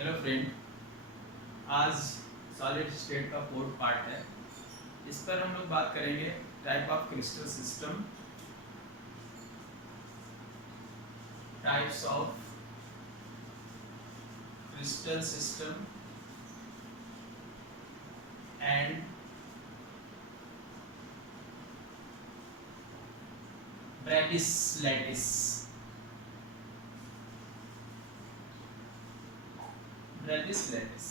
Hello friend, आज solid state का fourth part है। इस पर हम लोग बात करेंगे type of crystal system, types of crystal system and brackish lattice. Brackish lattice,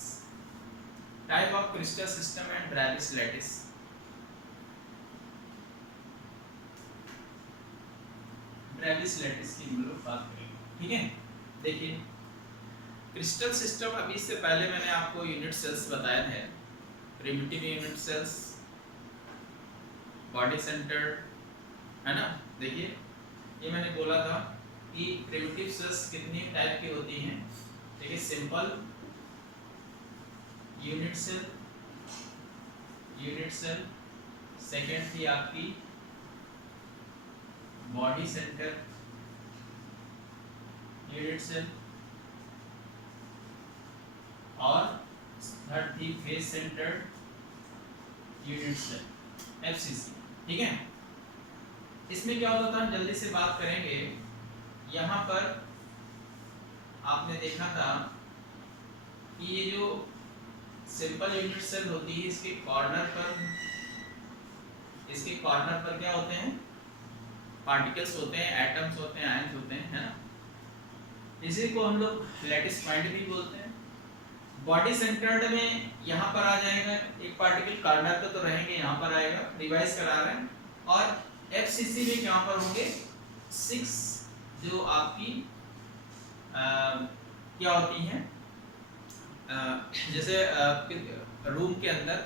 type of crystal system and brackish lattice. Brackish lattice की हम लोग बात करेंगे, ठीक है। देखिए, क्रिस्टल सिस्टम, अभी इससे पहले मैंने आपको यूनिट सेल्स बताए थे, primitive unit cells, body centred, है ना। देखिए, ये मैंने बोला था कि प्रिमिटिव सेल्स कितनी टाइप की होती हैं। देखिए, सिंपल यूनिट सेल, सेकेंड थी आपकी बॉडी सेंटर यूनिट सेल, और थर्ड थी face centred unit cell, FCC, ठीक है। इसमें क्या होता था, हम जल्दी से बात करेंगे। यहाँ पर आपने देखा था कि ये जो सिंपल यूनिट सेल होती है, इसके कॉर्नर पर क्या होते हैं, पार्टिकल्स होते हैं, एटम्स होते हैं, आयंस होते हैं, है ना। इसी को हम लोग लैटिस पॉइंट भी बोलते हैं। बॉडी सेंटर्ड में यहाँ पर आ जाएगा एक पार्टिकल, कॉर्नर पे तो रहेंगे, यहाँ पर आएगा, रिवाइज करा रहे हैं। और एफसीसी में यहाँ पर होंगे 6 जो आपकी क्या होती हैं, जैसे रूम के अंदर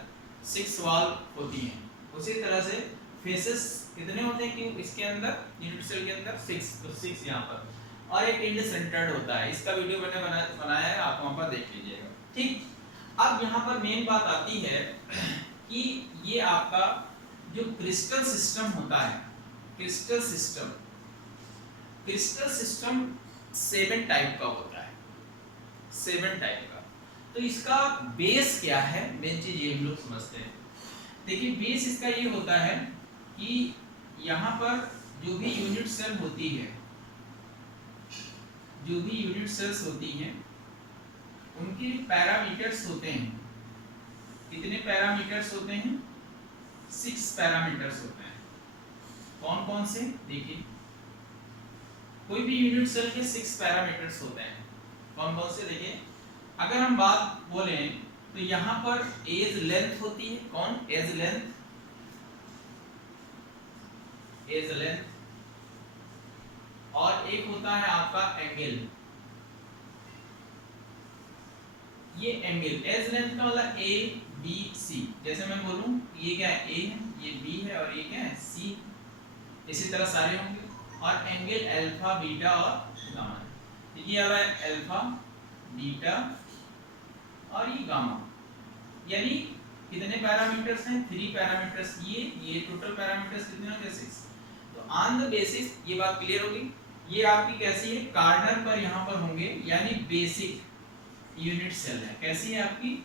6 वॉल होती हैं, उसी तरह से फेसेस कितने होते हैं कि इसके अंदर यूनिट सेल के अंदर 6, तो 6 यहाँ पर, और एक इंड सेंटर्ड होता है। इसका वीडियो मैंने बनाया है, आप वहाँ पर देख लीजिएगा, ठीक। अब यहाँ पर मेन बात आती है कि ये आपका जो क्रिस्टल सिस्टम होता है, क्रिस्टल सिस्टम 7 टाइप का होता है, 7 टाइप का। तो इसका बेस क्या है, मेन चीज ये हम लोग समझते हैं। देखिए, बेस इसका ये होता है कि यहाँ पर जो भी यूनिट सेल होती है, जो भी यूनिट सेल्स होती हैं, उनके पैरामीटर्स होते हैं। कितने पैरामीटर्स होते हैं? 6 पैरामीटर्स होते हैं। कौन कौन से? देखिए, कोई भी यूनिट सेल के 6 पैरामीटर्स होते हैं। कौन कौन से? देखिए, अगर हम बात बोलें तो यहाँ पर एज लेंथ होती है। कौन? एज लेंथ, और एक होता है आपका एंगल। ये एंगल, एज लेंथ का मतलब ए बी सी। जैसे मैं बोलूं ये क्या है, ए है, ये बी है, और ये क्या है, सी। इसी तरह सारे होंगे। और एंगल अल्फा, बीटा और गामा। ये आ रहा है अल्फा, बीटा और ये गामा। यानी कितने पैरामीटर्स हैं? 3 पैरामीटर्स। ये टोटल पैरामीटर्स कितने होंगे? 6। तो ऑन द बेसिस, ये बात क्लियर होगी। ये आपकी कैसी है? कॉर्नर पर यहाँ पर होंगे, यानी बेसिक यूनिट सेल है। कैसी है आपकी?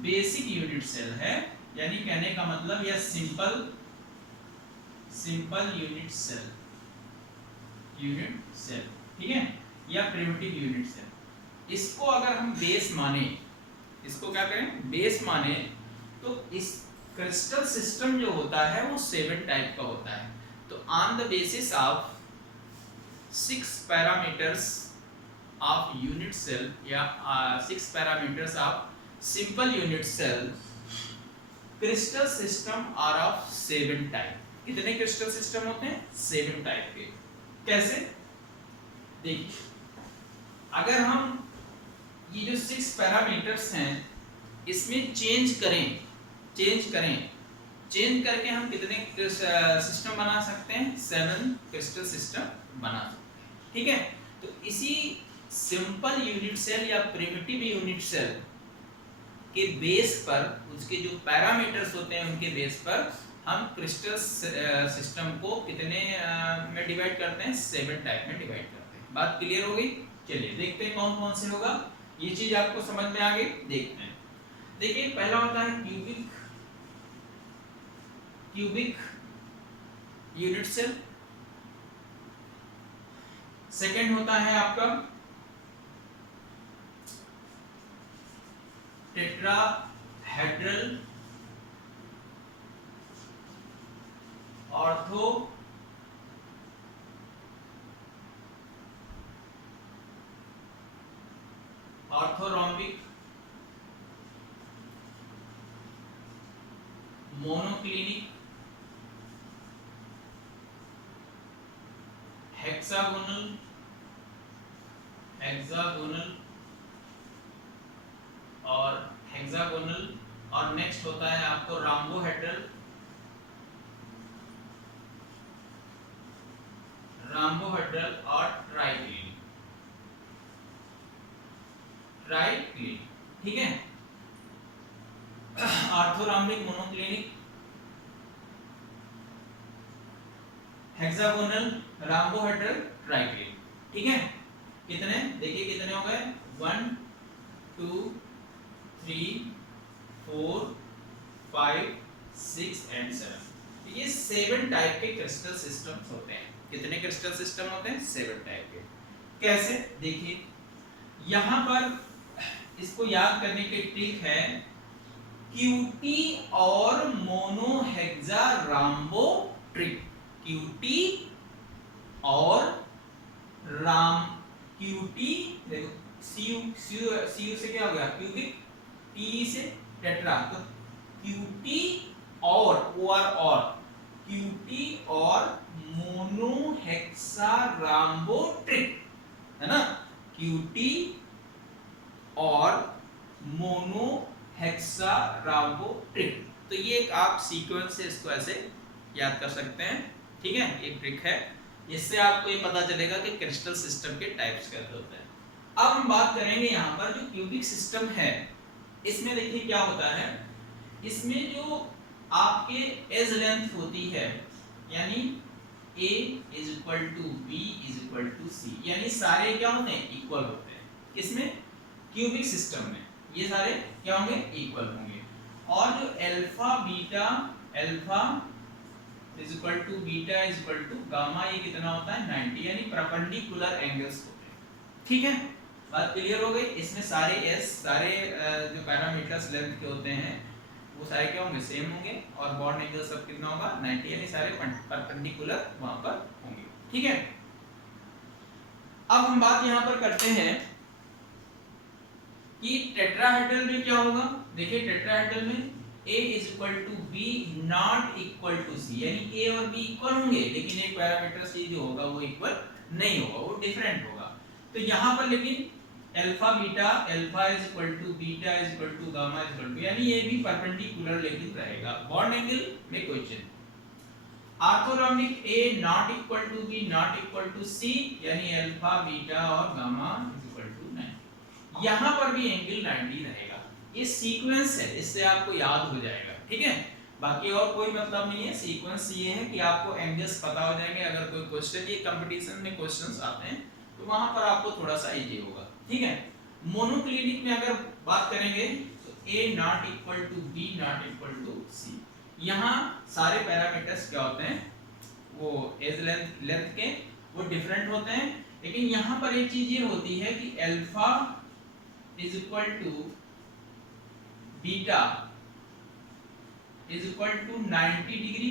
बेसिक यूनिट सेल है, यानी कहने का मतलब यह सिंपल यूनिट सेल, ठीक है, या प्रिमिटिव यूनिट सेल। इसको अगर हम बेस माने, इसको क्या करें? बेस माने, तो इस क्रिस्टल सिस्टम जो होता है वो 7 टाइप का होता है। तो on the basis of 6 parameters of unit cell, या 6 parameters of simple unit cell, crystal system are of 7 type. कितने क्रिस्टल सिस्टम होते हैं? 7 टाइप के। कैसे? देखिए, अगर हम ये जो 6 पैरामीटर्स हैं इसमें चेंज करके हम कितने सिस्टम बना सकते हैं? 7 क्रिस्टल सिस्टम बना सकते हैं, ठीक है। तो इसी सिंपल यूनिट सेल या प्रिमिटिव यूनिट सेल के बेस पर, उसके जो पैरामीटर्स होते हैं उनके बेस पर हम क्रिस्टल सिस्टम को कितने में डिवाइड करते हैं? 7 टाइप में डिवाइड करते हैं। बात क्लियर हो गई? चलिए देखते हैं कौन कौन से होगा। ये चीज आपको समझ में आ गई। देखते हैं, देखिए पहला होता है क्यूबिक यूनिट सेल। सेकंड होता है आपका टेट्राहेड्रल ऑर्थोरोम्बिक मोनोक्लिनिक हेक्सागोनल और नेक्स्ट होता है आपको राम्बोहेड्रल और ट्राइक्लिनिक। ठीक है, ऑर्थोरोम्बिक, मोनोक्लिनिक, हेक्सागोनल, राम्बोहेड्रल, ट्राइक्लिनिक। ठीक है, कितने देखिए कितने हो गए, 1 2 3 4 5 6 एंड 7। ये 7 टाइप के क्रिस्टल सिस्टम्स होते हैं। कितने क्रिस्टल सिस्टम होते हैं? 7 टाइप के। कैसे? देखिए यहां पर इसको याद करने की ट्रिक है, क्यूटी और मोनोहेक्सा राम्बो ट्रिक। क्यूटी और क्यूटी देखो, सीयू से क्या हो गया क्यूबिक, टी से टेट्रा, तो क्यूटी और क्यूटी और मोनोहेक्सा राम्बो ट्रिक, है ना, क्यूटी और मोनोहेक्सा राम्बो ट्रिक। तो ये एक आप सीक्वेंस से इसको ऐसे याद कर सकते हैं। ठीक है, एक ट्रिक है, इससे आपको ये पता चलेगा कि क्रिस्टल सिस्टम के टाइप्स कैसे होते हैं। अब हम बात करेंगे यहाँ पर जो क्यूबिक सिस्टम है, इसमें देखिए क्या होता है, इसमें जो आपके एज लेंथ होती है, यानी A is equal to B is equal to C, यानी सारे क्या होते हैं, इक्वल होते हैं। किसमें? क्यूबिक सिस्टम में ये सारे क्या होंगे, इक्वल होंगे। और जो alpha is equal to beta is equal to gamma, ये कितना होता है, 90, यानी परपेंडिकुलर एंगल्स होते हैं। ठीक है, बात क्लियर हो गई। इसमें सारे जो पैरामीटर्स लेंथ के होते हैं वो सारे क्या होंगे, सेम होंगे, और बॉन्ड एंगल सब कितना होगा, 90, यानी सारे परपेंडिकुलर वहां पर होंगे। ठीक है, अब हम बात यहां पर करते हैं कि टेट्राहेड्रल में क्या होगा। देखिए टेट्राहेड्रल में A is equal to B not equal to C, यानी A और B इक्वल होंगे, लेकिन एक पैरामीटर C जो होगा वो इक्वल नहीं होगा, वो डिफरेंट होगा। तो यहाँ पर लेकिन alpha is equal to beta is equal to gamma is equal to, यानी ये भी परपेंडिकुलर लेकिन रहेगा, बॉन्ड एंगल में कोई change. Orthorhombic A not equal to B not equal to C, यानी अल्फा बीटा और गामा इज इक्वल टू 90। यहाँ पर भी एंगल 90 रहेगा। ये सीक्वेंस है, इससे आपको याद हो जाएगा। ठीक है, बाकी और कोई मतलब नहीं है, सीक्वेंस ये है कि आपको एंगल्स पता हो जाएंगे। अगर कोई क्वेश्चन, ये कंपटीशन में क्वेश्चंस आते हैं तो वहां पर आपको थोड़ा सा इजी होगा। ठीक है, मोनोक्लिनिक में अगर बात करेंगे तो A not equal to B not equal to C, यहाँ सारे पैरामीटर्स क्या होते हैं, वो एज लेंथ के वो डिफरेंट होते हैं। लेकिन यहाँ पर एक चीज ये होती है कि alpha is equal to beta is equal to 90 degree,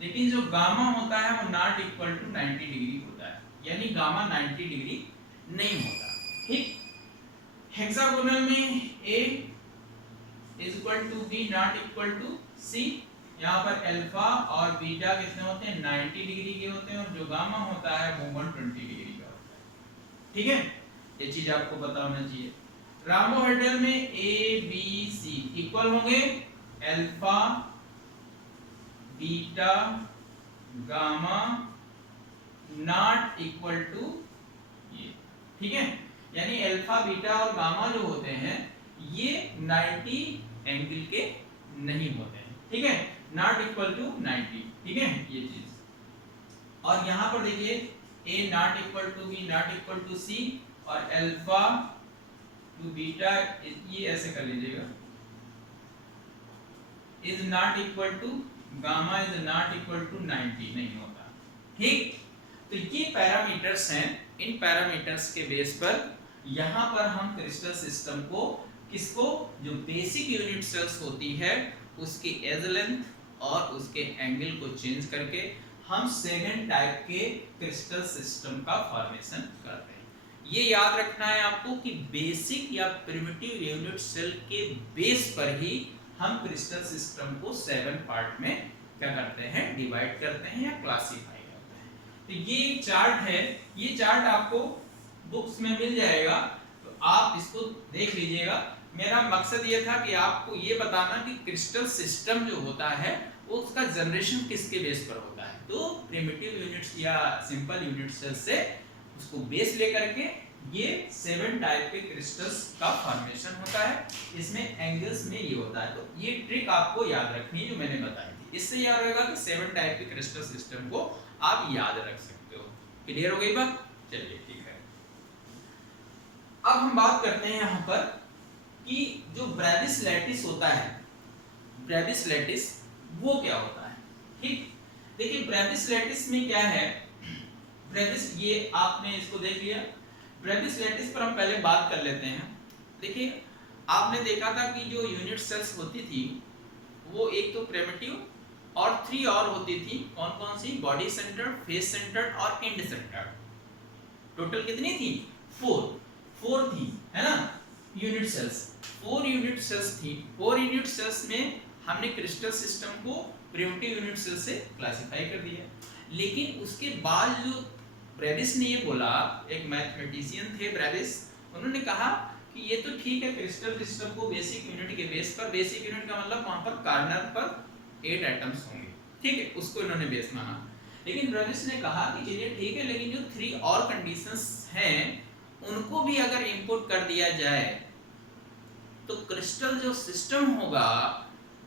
लेकिन जो गामा होता है वो नॉट इक्वल टू 90 डिग्री होता है, यानी गामा 90 डिग्री नहीं होता। ठीक, हेक्सागोनल में A is equal to B not equal to C, यहाँ पर अल्फा और बीटा कितने होते हैं, 90 डिग्री के होते हैं, और जो गामा होता है वो 120 डिग्री का होता है। ठीक है, ये चीज आपको पता होना चाहिए। राम्बोहेड्रल में A B C इक्वल होंगे, alpha beta gamma not equal to ये। ठीक है, यानी अल्फा बीटा और गामा जो होते हैं ये 90 एंगल के नहीं होते हैं। ठीक है, नॉट इक्वल टू 90। ठीक है, ये चीज। और यहां पर देखिए A not equal to B not equal to C, और अल्फा टू बीटा, ये ऐसे कर लीजिएगा, is not equal to gamma is not equal to 90, नहीं होता। ठीक, तो ये पैरामीटर्स हैं। इन पैरामीटर्स के बेस पर यहाँ पर हम क्रिस्टल सिस्टम को किसको, जो बेसिक यूनिट सेल्स होती है उसकी एज लेंथ और उसके एंगल को चेंज करके हम सेकंड टाइप के क्रिस्टल सिस्टम का फॉर्मेशन करते हैं। ये याद रखना है आपको कि बेसिक या प्रिमिटिव यूनिट सेल के बेस पर ही हम क्रिस्टल सिस्टम को 7 पार्ट में क्या करते हैं, डिवाइड करते हैं या क्लासिफाई करते हैं। तो ये चार्ट है, ये चार्ट आपको बुक्स में मिल जाएगा, तो आप इसको देख लीजिएगा। मेरा मकसद ये था कि आपको ये बताना कि क्रिस्टल सिस्टम जो होता है उसका जनरेशन किसके बेस पर होता है। तो प्रिमिटिव यूनिट्स या सिंपल यूनिट सेल से उसको बेस लेकर के ये 7 टाइप के क्रिस्टल्स का फॉर्मेशन होता है। इसमें एंगल्स में ये होता है। तो ये ट्रिक आपको याद रखनी है जो मैंने बताई थी। इससे याद रहेगा कि 7 टाइप के क्रिस्टल सिस्टम को आप याद रख सकते हो। क्लियर हो गई बात? चलिए ठीक है। अब हम बात करते हैं यहाँ पर कि जो ब्रेविस लैटिस होता है, ब्रेविस लैटिस वो क्या होता है। ठीक, देखिए ब्रेविस लैटिस में क्या है, ब्रेविस, ये आपने इसको देख लिया। ब्रेविस लैटिस पर हम पहले बात कर लेते हैं। देखिए आपने देखा था कि जो यूनिट सेल्स होती थी वो एक तो प्रिमिटिव और 3 और होती थी। कौन कौन सी? बॉडी सेंटर्ड, फेस सेंटर्ड और एंड सेंटर्ड। टोटल कितनी थी? 4 थी, है ना, यूनिट सेल्स। 4 यूनिट सेल्स थी। 4 यूनिट सेल्स में हमने क्रिस्टल सिस्टम को प्रिमिटिव यूनिट सेल से क्लासिफाई कर दिया। लेकिन उसके बाद जो ब्रेविस ने ये बोला, एक मैथमेटिशियन थे ब्रेविस, उन्होंने कहा कि ये तो ठीक है क्रिस्टल सिस्टम को बेसिक यूनिट के बेस पर, बेसिक यूनिट का मतलब वहां पर कॉर्नर पर 8 एटम्स होंगे, ठीक है, उसको इन्होंने बेस माना। लेकिन ब्रेविस ने कहा कि चलिए ठीक है, लेकिन जो 3 और कंडीशंस हैं उनको भी अगर इनपुट कर दिया जाए तो क्रिस्टल जो सिस्टम होगा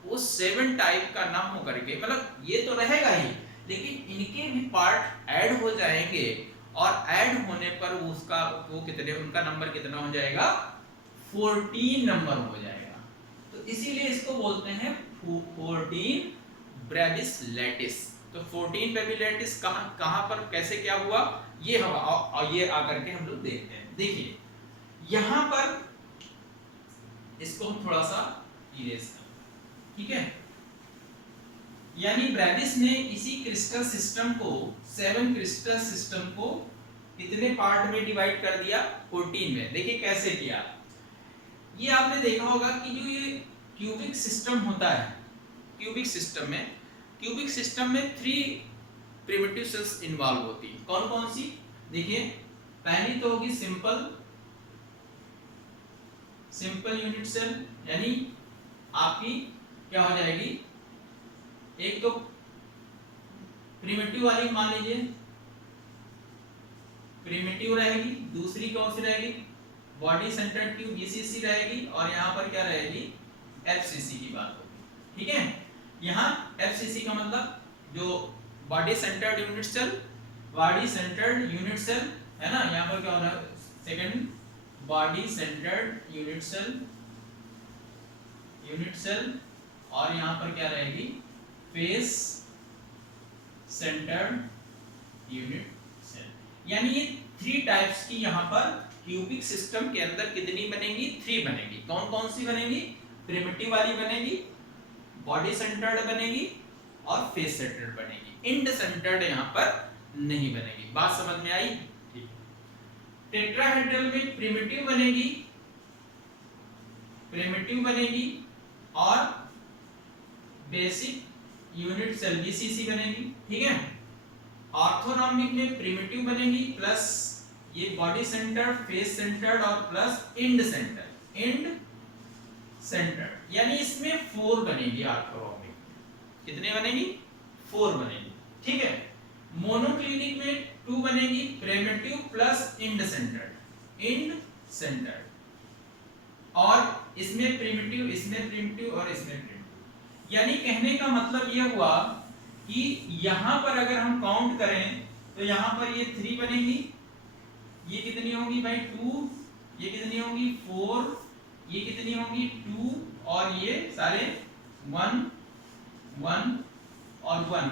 वो 7 टाइप का ना हो करके, मतलब ये तो रहेगा ही, लेकिन इनके भी पार्ट ऐड हो जाएंगे और ऐड होने पर उसका वो कितने, उनका नंबर कितना हो जाएगा? 14 नंबर हो जाएगा। तो इसीलिए इसको बोलते हैं 14 ब्रेविस लैटिस। तो 14 ब्रेविस लैटिस कहां पर कैसे क्या हुआ ये हम और ये आकर के हम लोग देखते हैं। देखिए यहां पर इसको हम थोड़ा सा इरेज करें, ठीक है। यानी ब्रेविस ने इसी क्रिस्टल सिस्टम को, 7 क्रिस्टल सिस्टम को कितने पार्ट में डिवाइड कर दिया? 14 में। देखिए कैसे किया। ये आपने देखा होगा कि जो ये क्यूबिक सिस्टम होता है, क्यूबिक सिस्टम में 3 प्रिमिटिव सेल्स इन्वॉल्व होती है। कौन कौन सी? देखिए पहली तो होगी सिंपल यूनिट सेल, यानी आपकी क्या हो जाएगी, एक तो प्रिमिटिव वाली मान लीजिए, प्रिमिटिव रहेगी। दूसरी कौन सी रहेगी? बॉडी सेंटर्ड ट्यूब, बीसीसी रहेगी। और यहाँ पर क्या रहेगी? एफसीसी की बात होगी, ठीक है। यहाँ एफसीसी का मतलब जो body centred unit cell, body centred unit cell है ना। यहाँ पर क्या हो रहा है? Second body centred unit cell और यहाँ पर क्या रहेगी? Face centred unit cell. यानी ये 3 टाइप्स की यहाँ पर क्यूबिक सिस्टम के अंदर कितनी बनेगी? 3 बनेगी। कौन कौन सी बनेगी? प्रिमिटिव वाली बनेगी, बॉडी सेंटर्ड बनेगी और फेस सेंटर्ड बनेगी। इंड सेंटर्ड यहाँ पर नहीं बनेगी। बात समझ में आई? ठीक। टेट्राहेड्रल में प्रिमिटिव बनेगी और बेसिक यूनिट सेल बीसीसी बनेगी, ठीक है। ऑर्थोनॉमिक में प्रिमिटिव बनेगी प्लस ये बॉडी सेंटर्ड, फेस सेंटर्ड और प्लस इंड सेंटर्ड, यानी इसमें 4 बनेगी। ऑर्थोनॉमिक कितने बनेगी? 4 बनेगी, ठीक है। मोनोक्लिनिक में 2 बनेगी, प्रिमिटिव प्लस इंड सेंटर्ड, और इसमें प्रिमिटिव और इसमें प्रिमिटिव। यानी कहने का मतलब यह हुआ कि यहां पर अगर हम काउंट करें तो यहां पर ये 3 बनेगी, ये कितनी होगी भाई? 2, ये कितनी होगी? होंगी 4, ये कितनी होंगी 2, और ये सारे 1 1 और 1।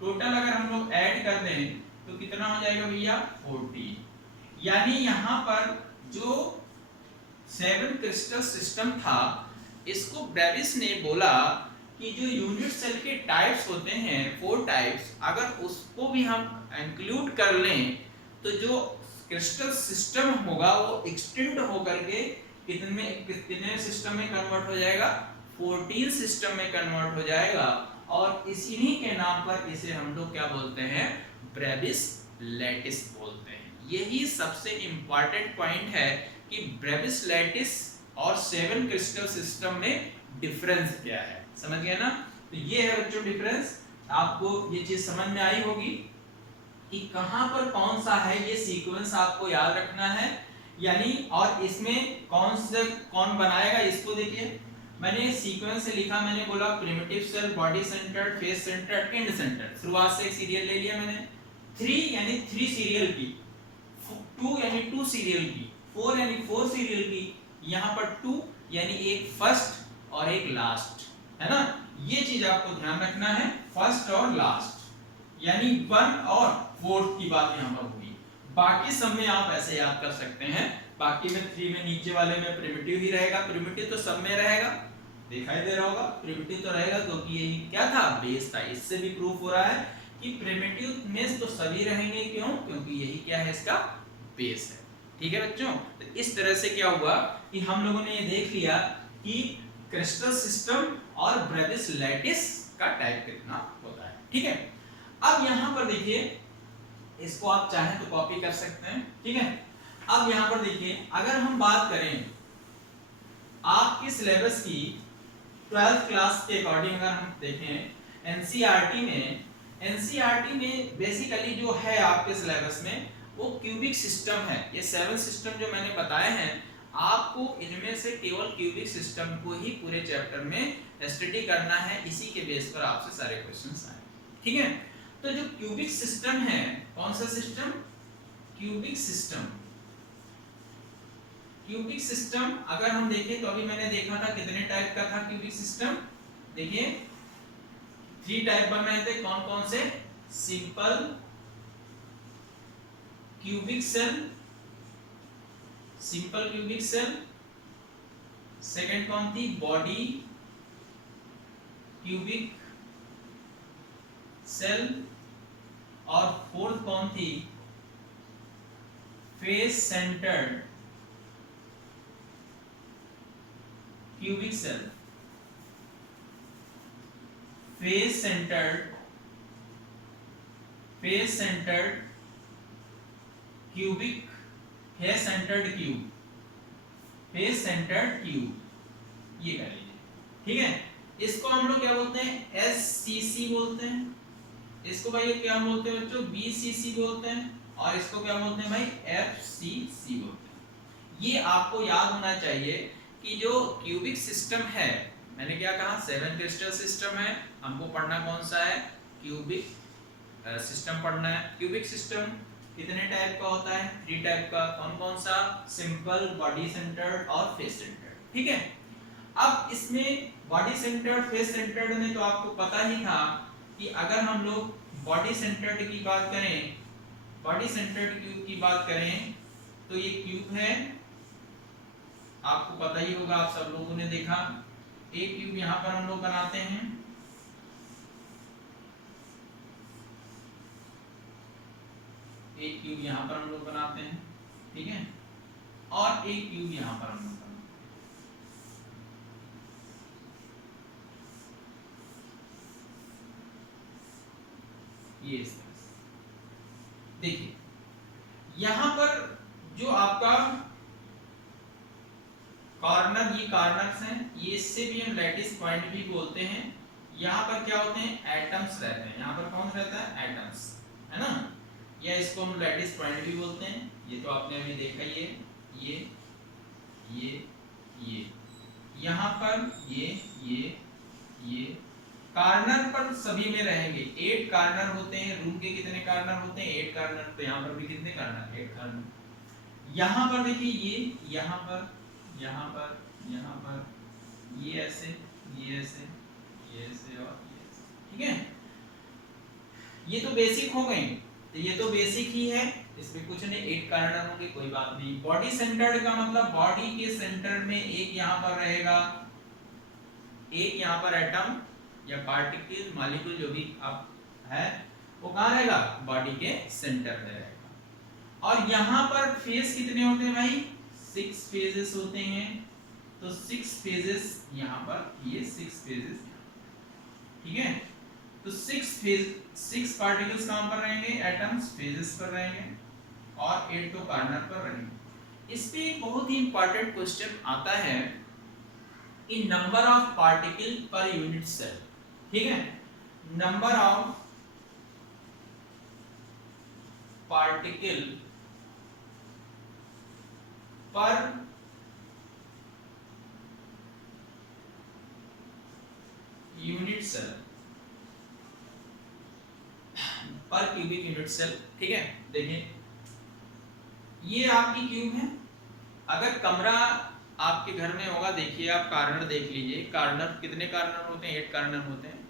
टोटल अगर हम लोग ऐड कर दें तो कितना हो जाएगा भैया 40। यानी यहाँ पर जो 7 क्रिस्टल सिस्टम था, इसको ब्रेविस ने बोला कि जो यूनिट सेल के टाइप्स होते हैं 4 टाइप्स, अगर उसको भी हम इंक्लूड कर लें तो जो क्रिस्टल सिस्टम होगा वो एक्सटेंड होकर के कितने सिस्टम में कन्वर्ट हो जाएगा, 14 सिस्टम में कन्वर्ट हो जाएगा। और इसी के नाम पर इसे हम लोग क्या बोलते हैं, ब्रेविस लैटिस बोलते हैं। यही सबसे इंपॉर्टेंट पॉइंट है कि ब्रेविस लैटिस और 7 क्रिस्टल सिस्टम में डिफरेंस क्या है, समझ गए ना। तो ये है बच्चों डिफरेंस। आपको ये चीज समझ में आई होगी कि कहां पर कौन सा है, ये सीक्वेंस आपको याद रखना है। यानी और इसमें कौन बनाएगा इसको देखिए, मैंने सीक्वेंस से लिखा, मैंने बोला primitive cell, body centred, face centred, end centred. शुरुआत से एक सीरियल ले लिया मैंने, 3 यानी 3 सीरियल की, 2 यानी 2 सीरियल की, 4 यानी 4 सीरियल की, यहाँ पर 2 यानी एक फर्स्ट और एक लास्ट, है ना। ये चीज आपको ध्यान रखना है, फर्स्ट और लास्ट, यानी 1 और 4 की बात यहाँ पर हुई। बाकी सब में आप ऐसे याद कर सकते हैं। बाकी में 3 में नीचे वाले में प्रिमिटिव ही रहेगा, प्रिमिटिव तो सब में रहेगा, दिखाई दे रहा होगा, प्रिमिटिव तो रहेगा क्योंकि यही क्या था, बेस था। इससे भी प्रूफ हो रहा है कि प्रिमिटिव में तो सभी रहेंगे, क्यों, क्योंकि यही क्या है, इसका बेस है। ठीक है बच्चों, तो इस तरह से क्या हुआ कि हम लोगों ने ये देख लिया कि क्रिस्टल सिस्टम और ब्रेविस लैटिस का टाइप कितना होता है। ठीक है, अब यहां पर देखिए, इसको आप चाहें तो कॉपी कर सकते हैं। ठीक है, अब यहां पर देखिए, अगर हम बात करें आपके सिलेबस की 12th क्लास के अकॉर्डिंग, अगर हम देखें एनसीईआरटी में बेसिकली जो है आपके सिलेबस में वो क्यूबिक सिस्टम है। ये 7 सिस्टम जो मैंने बताए हैं, आपको इनमें से केवल क्यूबिक सिस्टम को ही पूरे चैप्टर में स्टडी करना है। इसी के बेस पर आपसे सारे क्वेश्चंस आए। ठीक है, तो जो क्यूबिक सिस्टम है, कौन सा system, cubic system. Cubic system अगर हम देखें तो अभी मैंने देखा था कितने टाइप का था क्यूबिक सिस्टम, देखिए 3 टाइप बन रहे थे। कौन कौन से, simple cubic cell, simple cubic cell, second कौन थी, बॉडी क्यूबिक सेल, और फोर्थ कौन थी, face centred cubic cell. Face centred cubic, face centred cube, face centred cube, ये कर लीजिए। ठीक है, इसको हम लोग क्या बोलते हैं, एससीसी बोलते हैं। इसको भाई क्या बोलते हैं बच्चों, बीसीसी बोलते हैं। और इसको क्या बोलते हैं भाई, एफसीसी बोलते हैं। ये आपको याद होना चाहिए कि जो क्यूबिक सिस्टम है, मैंने क्या कहा, 7 क्रिस्टल सिस्टम है। हमको पढ़ना कौन सा है, क्यूबिक सिस्टम पढ़ना है। क्यूबिक सिस्टम कितने टाइप का होता है, 3 टाइप का। कौन कौन सा, सिंपल, बॉडी सेंटर्ड और फेस सेंटर्ड। ठीक है, अब इसमें बॉडी सेंटर्ड, फेस सेंटर्ड में तो आपको पता ही था कि अगर हम लोग बॉडी सेंटर्ड की बात करें, बॉडी सेंटर्ड क्यूब की बात करें, तो ये क्यूब है, आपको पता ही होगा, आप सब लोगों ने देखा। एक क्यूब यहां पर हम लोग बनाते हैं, एक क्यूब यहां पर हम लोग बनाते हैं। ठीक है, और एक क्यूब यहां पर हम लोग बनाते हैं। ये इस तरह से देखिए, यहां पर जो आपका कॉर्नर, ये कॉर्नर्स हैं, ये इससे भी हम लैटिस पॉइंट भी बोलते हैं। यहाँ पर क्या होते हैं, एटम्स रहते हैं। यहाँ पर कौन रहता है, एटम्स, है ना। या इसको हम लैटिस पॉइंट भी बोलते हैं। ये तो आपने अभी देखा ही है, ये यहाँ पर ये कार्नर पर सभी में रहेंगे। 8 कार्नर होते हैं। रूम के कितने कार्नर होते हैं, 8 कार्नर। तो यहाँ पर भी कितने कार्नर, 8 कार्नर। यहाँ पर देखिए, ये यहाँ पर यहाँ पर ये ऐसे, ये ऐसे, ये ऐसे और ये ऐसे, ठीक है। ये तो बेसिक हो गई, तो ये तो बेसिक ही है, इसमें कुछ नहीं, 8 कार्नर होंगे, कोई बात नहीं। बॉडी सेंटर्ड का मतलब बॉडी के सेंटर में एक यहाँ पर रहेगा, एक यहाँ पर एटम या पार्टिकल मॉलिक्यूल जो भी आप है वो कहाँ रहेगा, बॉडी के सेंटर में रहेगा। और यहाँ पर फेज कितने होते हैं भाई, 6 फेजेस होते हैं, तो 6 फेजेस यहाँ पर, ये 6 फेजेस, ठीक है। तो 6 पार्टिकल्स कहाँ पर रहेंगे, एटम्स फेजेस पर रहेंगे, और 8 तो कार्नर पर रहेंगे। इस पे एक बहुत ही इंपॉर्टेंट क्वेश्चन आता है कि number of particle per unit cell, ठीक है, number of particle per unit cell, per cubic unit cell, ठीक है। देखिए ये आपकी क्यूब है, अगर कमरा आपके घर में होगा, देखिए आप कार्नर देख लीजिए, कार्नर कितने कार्नर होते हैं, 8 कार्नर होते हैं।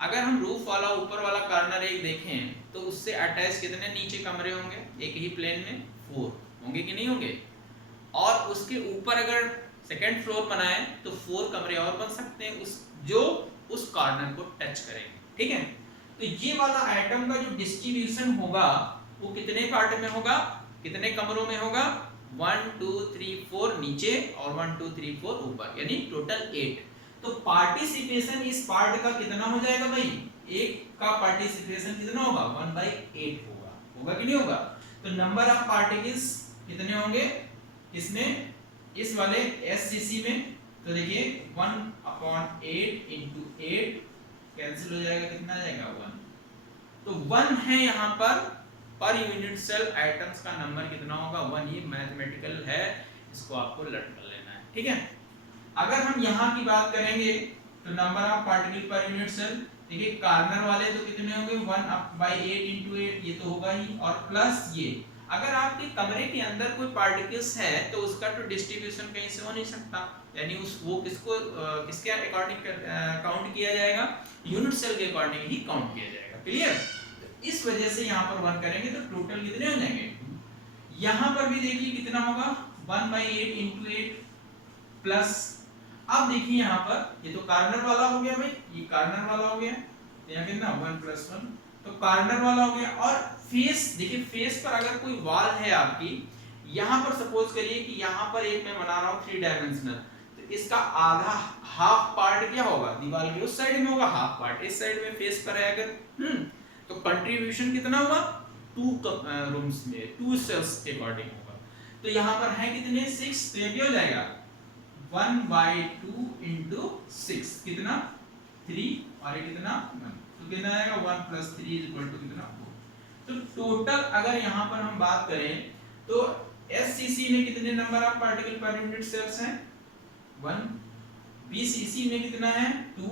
अगर हम रूफ वाला ऊपर वाला कार्नर एक देखें तो उससे अटैच कितने नीचे कमरे होंगे, एक ही प्लेन में 4 होंगे कि नहीं होंगे, और उसके ऊपर अगर सेकंड फ्लोर बनाए तो 4 कमरे और बन सकते हैं उस कार्नर को टच करेंगे, ठीक है। तो ये वाला आइटम का जो डिस्ट्रीब्यूशन होगा वो कितने पार्ट में होगा, कितने कमरों में होगा, 1 2 3 4 नीचे और 1 2 3 4 ऊपर, यानी टोटल 8। तो पार्टिसिपेशन इस पार्ट का कितना हो जाएगा भाई, एक का पार्टिसिपेशन कितना होगा, 1/8 होगा कि नहीं होगा। तो नंबर ऑफ पार्टिकल्स कितने होंगे इसमें, इस वाले एससीसी में, तो देखिए 1/8 × 8 कैंसिल हो जाएगा, कितना आ जाएगा 1। तो 1 है यहाँ पर यूनिट सेल आइटम्स का नंबर कितना होगा 1। ये मैथमेटिकल है, इसको आपको लर्न कर लेना है, ठीक है। अगर हम यहाँ की बात करेंगे तो number of particle per unit cell, देखिए कार्नर वाले तो कितने होंगे 1/8 × 8, ये तो होगा ही, और प्लस ये अगर आपके कमरे के अंदर कोई पार्टिकल्स है तो उसका तो डिस्ट्रीब्यूशन कहीं से हो नहीं सकता, यानी वो किसके अकॉर्डिंग काउंट किया जाएगा, यूनिट सेल के अकॉर्डिंग ही काउंट किया जाएगा, क्लियर। तो इस वजह से यहाँ पर 1 करेंगे तो टोटल कितने हो जाएंगे, यहाँ पर भी देखिए कितना होगा 1/8 × 8 प्लस, अब देखिए यहाँ पर ये तो कार्नर वाला हो गया भाई, ये कार्नर वाला हो गया, यहाँ कितना 1 + 1, तो कार्नर वाला हो गया। और फेस, देखिए फेस पर अगर कोई वॉल है आपकी, यहाँ पर सपोज करिए कि यहाँ पर एक मैं बना रहा हूँ 3 डायमेंशनल, तो इसका आधा हाफ पार्ट क्या होगा, दीवार के उस साइड में होगा, हाफ पार्ट इस साइड में फेस पर है अगर, तो कंट्रीब्यूशन कितना होगा 2 रूम्स में 2 सेल्स के अकॉर्डिंग होगा। तो यहाँ पर है कितने 6, तो ये क्या हो जाएगा 1/2 × 6 कितना 3, और ये कितना 1, तो कितना आएगा 1 + 3 = कितना 4। तो टोटल अगर यहाँ पर हम बात करें तो एससीसी में कितने number of particle per unit cells हैं 1, बीसीसी में कितना है 2,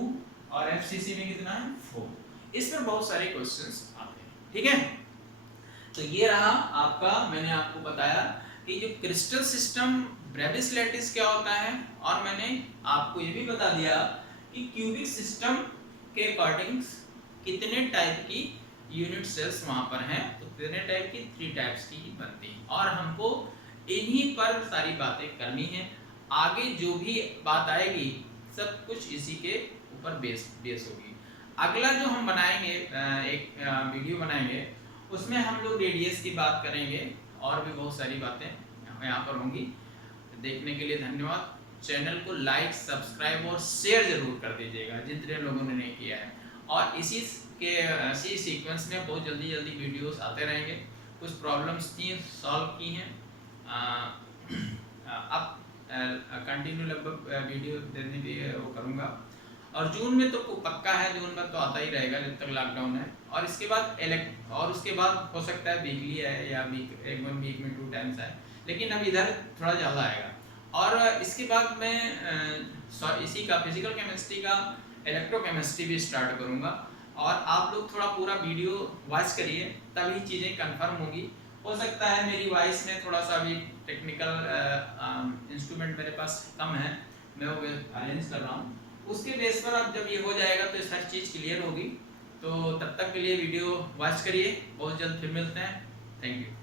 और एफसीसी में कितना है 4। इसमें बहुत सारे क्वेश्चंस आते हैं, ठीक है। तो ये रहा आपका, मैंने आपको बताया कि जो क्रिस्टल सिस्टम ब्रेविस लैटिस क्या होता है, और मैंने आपको ये भी बता दिया कि क्यूबिक सिस्टम के अकॉर्डिंग कितने टाइप की यूनिट सेल्स वहां पर हैं, तो कितने टाइप की 3 टाइप्स की ही बनती हैं, और हमको इन्हीं पर सारी बातें करनी है। आगे जो भी बात आएगी सब कुछ इसी के ऊपर बेस होगी। अगला जो हम बनाएंगे एक वीडियो बनाएंगे, उसमें हम लोग रेडियस की बात करेंगे, और भी बहुत सारी बातें यहाँ पर होंगी। देखने के लिए धन्यवाद। चैनल को लाइक, सब्सक्राइब और शेयर जरूर कर दीजिएगा जितने लोगों ने नहीं किया है, और इसी सीक्वेंस में बहुत जल्दी वीडियोस आते रहेंगे। कुछ प्रॉब्लम्स थी सॉल्व की हैं, अब कंटिन्यू लगभग वीडियो देने की वो करूँगा, और जून में तो पक्का है, जून में तो आता ही रहेगा जब तक लॉकडाउन है। और इसके बाद और उसके बाद हो सकता है वीकली है या एक वीक में 2 टाइम्स है, लेकिन अब इधर थोड़ा ज़्यादा आएगा। और इसके बाद मैं इसी का फिजिकल केमिस्ट्री का इलेक्ट्रोकेमिस्ट्री भी स्टार्ट करूँगा, और आप लोग थोड़ा पूरा वीडियो वॉच करिए, तभी चीज़ें कंफर्म होगी। हो सकता है मेरी वॉइस में थोड़ा सा भी टेक्निकल इंस्ट्रूमेंट मेरे पास कम है, मैं वो अरेंज कर रहा हूँ। उसके बेस पर अब जब ये हो जाएगा तो सारी चीज़ क्लियर होगी। तो तब तक के लिए वीडियो वॉच करिए, बहुत जल्द फिर मिलते हैं। Thank you.